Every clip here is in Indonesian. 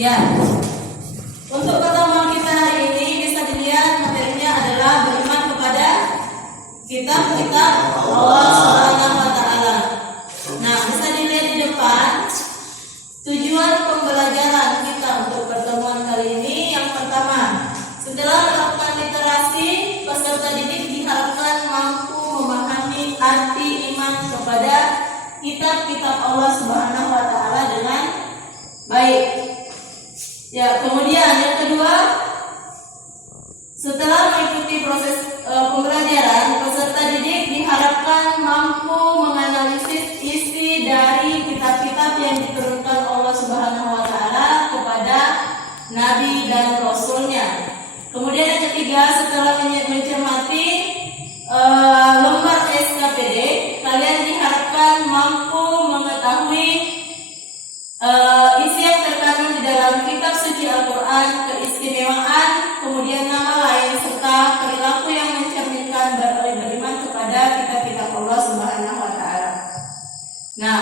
Ya, untuk pertemuan kita hari ini bisa dilihat materinya adalah beriman kepada kitab-kitab Allah Subhanahu wa Ta'ala. Nah, bisa dilihat di depan tujuan pembelajaran kita untuk pertemuan kali ini. Yang pertama, setelah melakukan literasi, peserta didik diharapkan mampu memahami arti iman kepada kitab-kitab Allah Subhanahu wa Ta'ala dengan baik. Ya, kemudian yang kedua, setelah mengikuti proses pembelajaran, peserta didik diharapkan mampu menganalisis isi dari kitab-kitab yang diturunkan Allah Subhanahu wa Ta'ala kepada Nabi dan Rasulnya. Kemudian yang ketiga, setelah mencermati lembar SKPD, kalian diharapkan mampu mengetahui isi yang terkandung di dalam kitab suci Al-Quran, keistimewaan, kemudian nama lain, serta perilaku yang mencerminkan beriman kepada kitab-kitab Allah Subhanahu wa Ta'ala. Nah,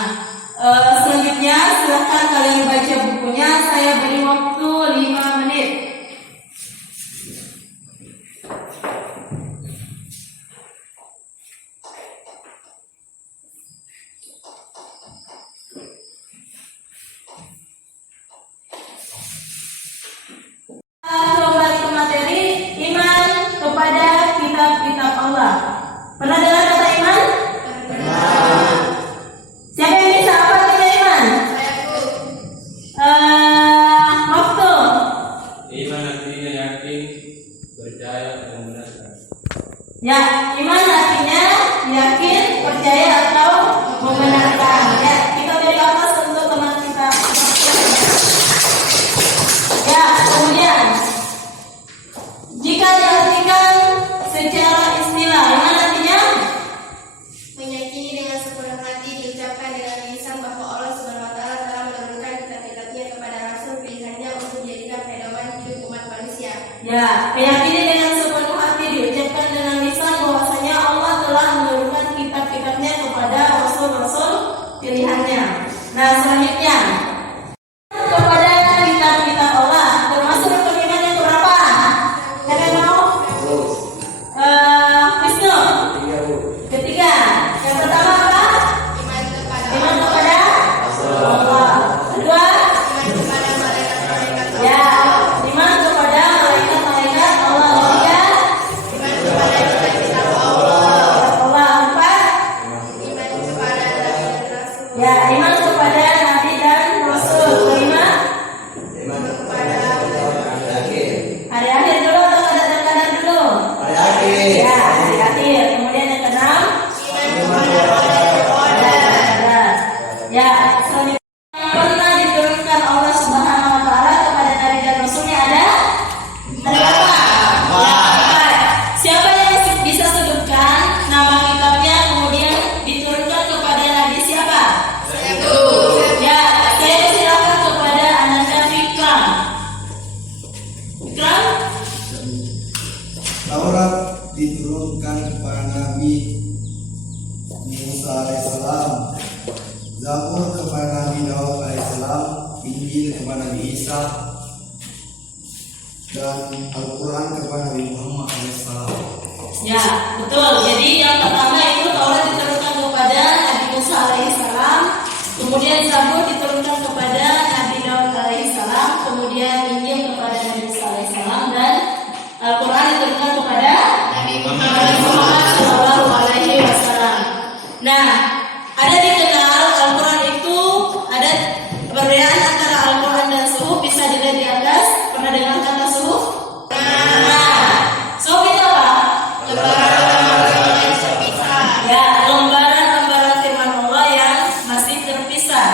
selanjutnya silahkan kalian baca bukunya. Saya beri waktu 5 menit. Kembali ke materi iman kepada kitab-kitab Allah. Pernah dengar kata iman? Pernah. Siapa yang bisa apa artinya iman? Waktu. Iman artinya yakin, percaya, dan membenarkan. Ya, iman artinya yakin, percaya atau membenarkan. Ya, kita dari atas untuk teman kita. Ya, kemudian jika diartikan secara istilah, iman artinya meyakini dengan sepenuh hati, diucapkan dengan lisan bahwa Allah Subhanahu wa Ta'ala telah menurunkan kitab-kitabnya kepada Rasul pilihannya untuk dijadikan pedoman hidup umat manusia. ya, meyakini dengan sepenuh hati, diucapkan dengan lisan bahwasanya Allah telah menurunkan kitab-kitabnya kepada Rasul-Rasul pilihannya. Nah, selanjutnya kepada kitab-kitab Allah termasuk rukun iman yang berapa? Siapa yang mau? Wisnu. Ketiga. Yang pertama apa? Iman kepada Iman kepada Allah. Kedua, iman kepada malaikat-malaikat Allah. ya, iman kepada malaikat-malaikat Allah. Ketiga, Iman kepada kitab-kitab Allah. Allah. Empat, Iman kepada Nabi dan Rasul. ya, iman kepada Nabi dan Rasul. Kelima, Iman kepada hari akhir dulu atau kadar-kadar dulu? Ya, hari akhir. Kemudian yang keenam, iman kepada qadar. ya, selanjutnya pernah diturunkan Allah Subhanahu wa Ta'ala kepada Nabi dan Rasulnya ada berapa? Ya, empat. Siapa yang bisa sebutkan nama kitabnya kemudian diturunkan kepada Nabi siapa? Ya, saya persilakan kepada Ananda Fikram. Fikram? Taurat diturunkan kepada Nabi Musa alaihissalam, Zabur kepada Nabi Daud alaihissalam, Injil kepada Nabi Isa, dan Al-Quran kepada Nabi Muhammad alaihissalam. Ya, betul. Jadi yang pertama itu Taurat diturunkan kepada Nabi Musa alaihissalam, kemudian Zabur diturunkan kepada Nabi Daud alaihissalam, kemudian Injil kepada Nabi Isa alaihissalam, dan Al-Quran diturunkan kepada Nabi Muhammad sallallahu alaihi wasallam. Nah, ada dikenal Al-Quran itu ada perbedaan antara Al-Quran dan suhuf. Bisa dilihat di atas. Pernah dengar kata suhuf? Nah, suhuf itu apa? Lembaran terpisah. Ya, lembaran-lembaran firman Allah yang masih terpisah.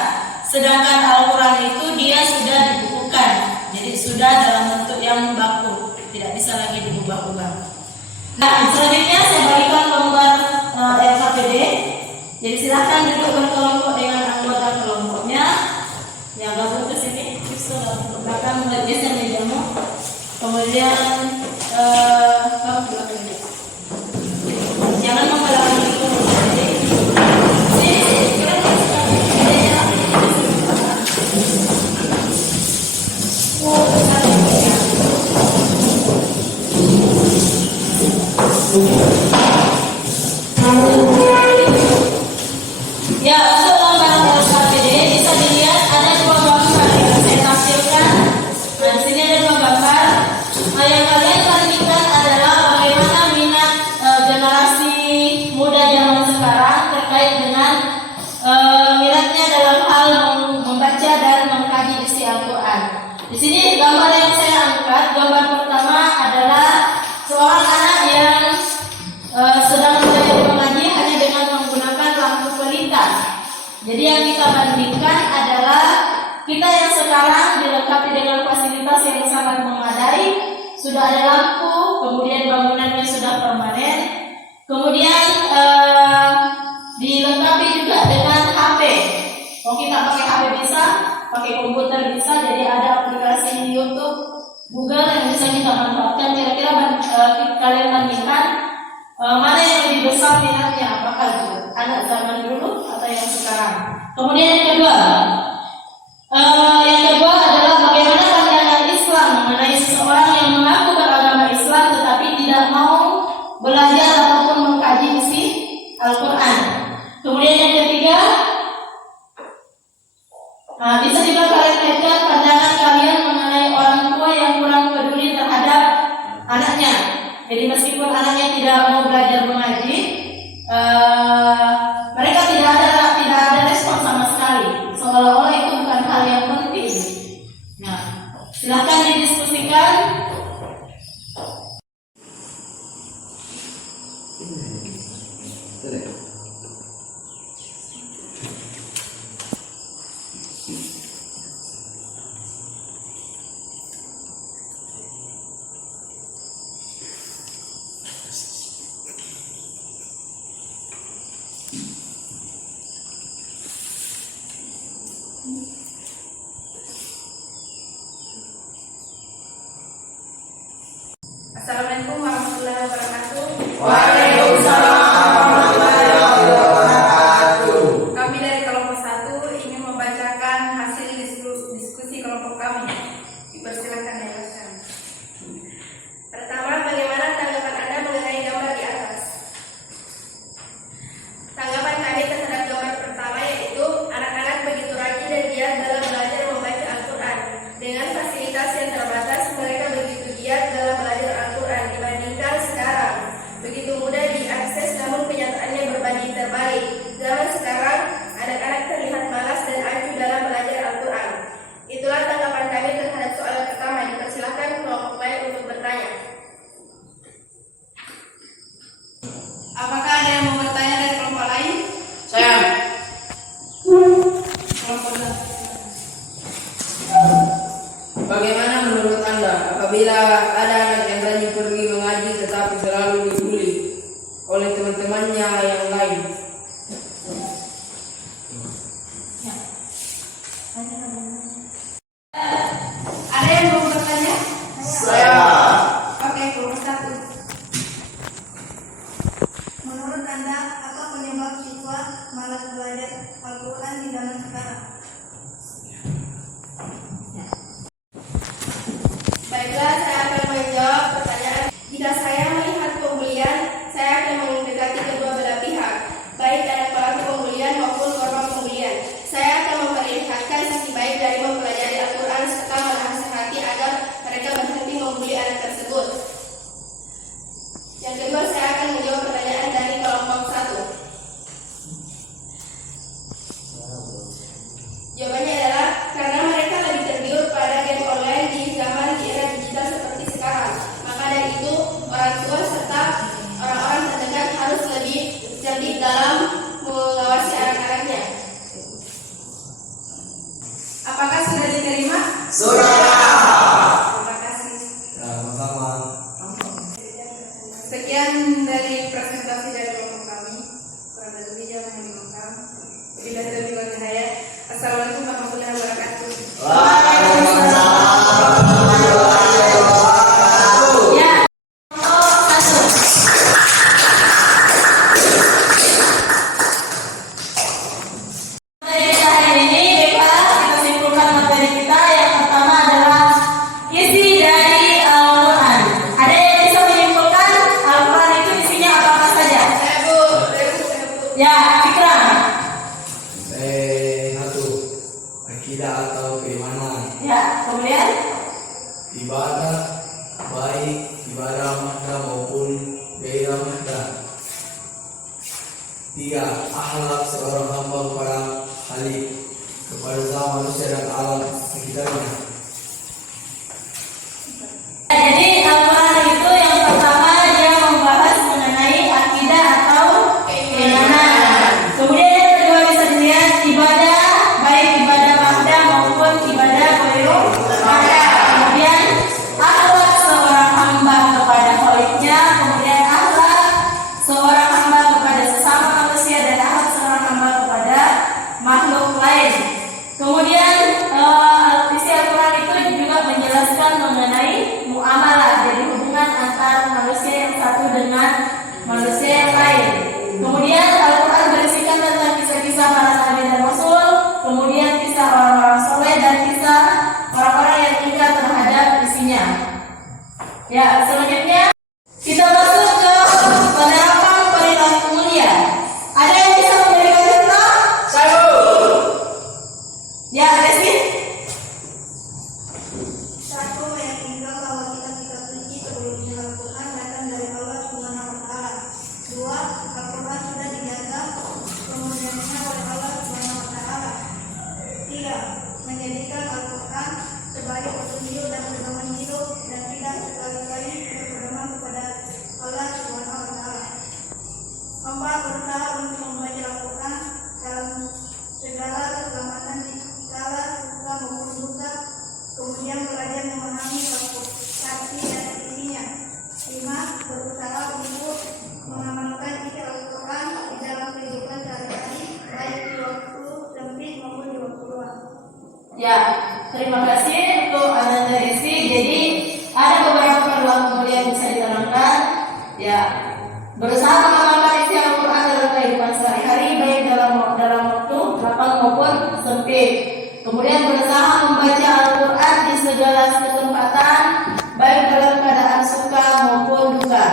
Sedangkan Al-Quran itu dia sudah dibukukan, jadi sudah dalam bentuk yang baku, tidak bisa lagi diubah-ubah. Nah, selanjutnya saya bagikan lembar LKPD. Jadi silahkan duduk berkelompok dengan anggota kelompoknya. Yang gabung ke sini, ke belakang geser mejamu. Kemudian kamu ke belakang juga. Jangan membelakangi itu. Sini, kira-kira. besar demikian. Ya, untuk lembaran LKPD bisa dilihat ada dua gambar yang saya tampilkan. Nah, di sini ada dua gambar. Nah, yang kalian perhatikan adalah bagaimana minat generasi muda zaman sekarang terkait dengan minatnya dalam hal membaca dan mengkaji isi Al-Quran. Di sini gambar yang saya angkat, gambar pertama adalah seorang anak yang sedang belajar mengaji hanya dengan menggunakan lampu pelita. Jadi yang kita bandingkan adalah kita yang sekarang dilengkapi dengan fasilitas yang sangat memadai, sudah ada lampu, kemudian bangunannya sudah permanen, kemudian dilengkapi juga dengan HP. Kalau kita pakai HP bisa, pakai komputer bisa, jadi ada aplikasi YouTube, Google yang bisa kita manfaatkan. Kira-kira kalian bandingkan mana yang lebih besar minatnya, apakah anak zaman dulu atau yang sekarang? Kemudian yang kedua adalah bagaimana pandangan Islam mengenai seseorang yang mengaku beragama Islam tetapi tidak mau belajar ataupun mengkaji isi Al-Quran. Kemudian yang ketiga, bisa juga kalian kaitkan pandangan kalian mengenai orang tua yang kurang peduli terhadap anaknya. Jadi meskipun anaknya tidak mau belajar mengaji, mereka tidak ada respon sama sekali, seolah-olah itu bukan hal yang penting. Nah, silahkan didiskusikan. Assalamualaikum warahmatullahi wabarakatuh. Waalaikumsalam warahmatullahi wabarakatuh. Kami dari kelompok 1 ingin membacakan hasil diskusi kelompok kami. Dipersilakan dijelaskan. Pertama, bagaimana tanggapan Anda mengenai gambar di atas? Tanggapan kami terhadap gambar pertama yaitu anak-anak begitu rajin dan giat dalam belajar membaca Al-Quran. Dengan fasilitas yang terbatas, mereka begitu giat dalam belajar Al-Quran dibandingkan sekarang. Begitu mudah diakses, namun kenyataannya berbanding terbalik. Zaman sekarang, anak-anak terlihat malas dan acuh dalam belajar Al-Quran. Itulah tanggapan kami terhadap soal pertama. Dipersilakan kelompok lain untuk bertanya. Apakah ada yang mau bertanya dari kelompok lain? Saya. Kelompok dua. Bagaimana menurut Anda apabila ada anak yang rajin pergi mengaji tetapi selalu dibully oleh teman-temannya yang lain? Ada yang mau bertanya? Saya. Oke, kelompok 1. Menurut Anda, apa penyebab siswa malas belajar Al-Quran di zaman sekarang? Baiklah, saya akan menjawab ibadah baik ibadah mahda maupun gairah mahda. 3. Akhlak seorang hamba kepada khalik, kepada sama manusia dan alam sekitarnya. Jadi Al-Quran itu yang pertama dia membahas mengenai akidah atau keimanan. Kemudian yang kedua bisa dilihat ibadah baik ibadah mahda maupun ibadah ghairu mahda. Kemudian akhlak seorang hamba kepada khaliknya, kemudian akhlak seorang hamba kepada sesama manusia dan akhlak seorang hamba kepada makhluk lain. Kemudian isi Al-Quran itu juga menjelaskan mengenai muamalah, jadi hubungan antara manusia yang satu dengan manusia yang lain. Kemudian Al-Quran berisikan tentang kisah-kisah para nabi dan rasul, kemudian kisah orang-orang soleh dan kisah orang-orang yang ingkar terhadap isinya. Ya, selanjutnya kita masuk ke penerapan perilaku mulia. Ada yang bisa memberikan contoh? Ya, Resi. 1. Meyakinkan bahwa kitab-kitab suci sebelumnya Al-Quran datang dari Allah Subhanahu wa Ta'ala. 2. Al-Quran sudah dijaga kemudiannya oleh Allah Subhanahu wa Ta'ala. 3. Menjadikan Al-Quran sebagai petunjuk dan pedoman hidup dan tidak sekali-kali berpedoman kepada Allah Subhanahu wa Ta'ala. 4. Berusaha untuk membaca Al-Quran dalam segala keselamatan di kala suka maupun duka, kemudian belajar memahami arti dan isinya. 5. Berusaha untuk mengamalkan isi Al-Quran di dalam kehidupan sehari-hari, baik di waktu sempit maupun di waktu luang. Ya, terima kasih untuk Ananda Resi. Jadi ada beberapa perilaku mulia yang bisa diterangkan. Ya, berusaha mengamalkan isi Al-Quran dalam kehidupan sehari-hari, baik dalam waktu lapang maupun sempit. Kemudian berusaha membaca Al-Quran di segala kesempatan, baik dalam keadaan suka maupun duka.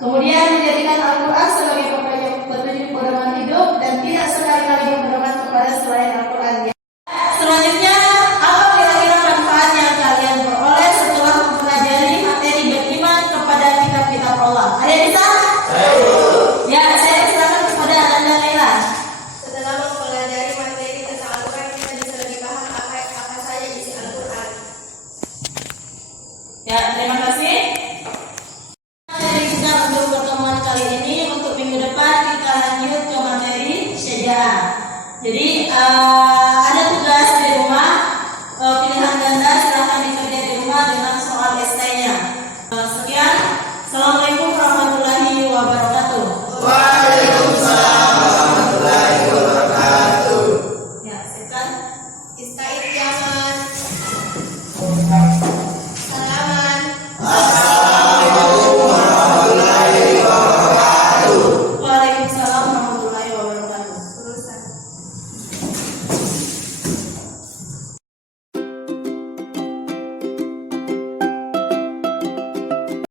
Kemudian menjadikan Al-Quran sebagai petunjuk pedoman hidup dan tidak sekali-kali berpedoman kepada selain Al-Quran. Selanjutnya, apa kira-kira manfaat yang kalian peroleh setelah mempelajari materi beriman kepada kitab-kitab Allah? Ada yang bisa? Ya, saya silakan kepada Ananda Laila. Setelah mempelajari materi tentang Al-Quran, kita bisa lebih paham apa saja isi Al-Quran. Ya, terima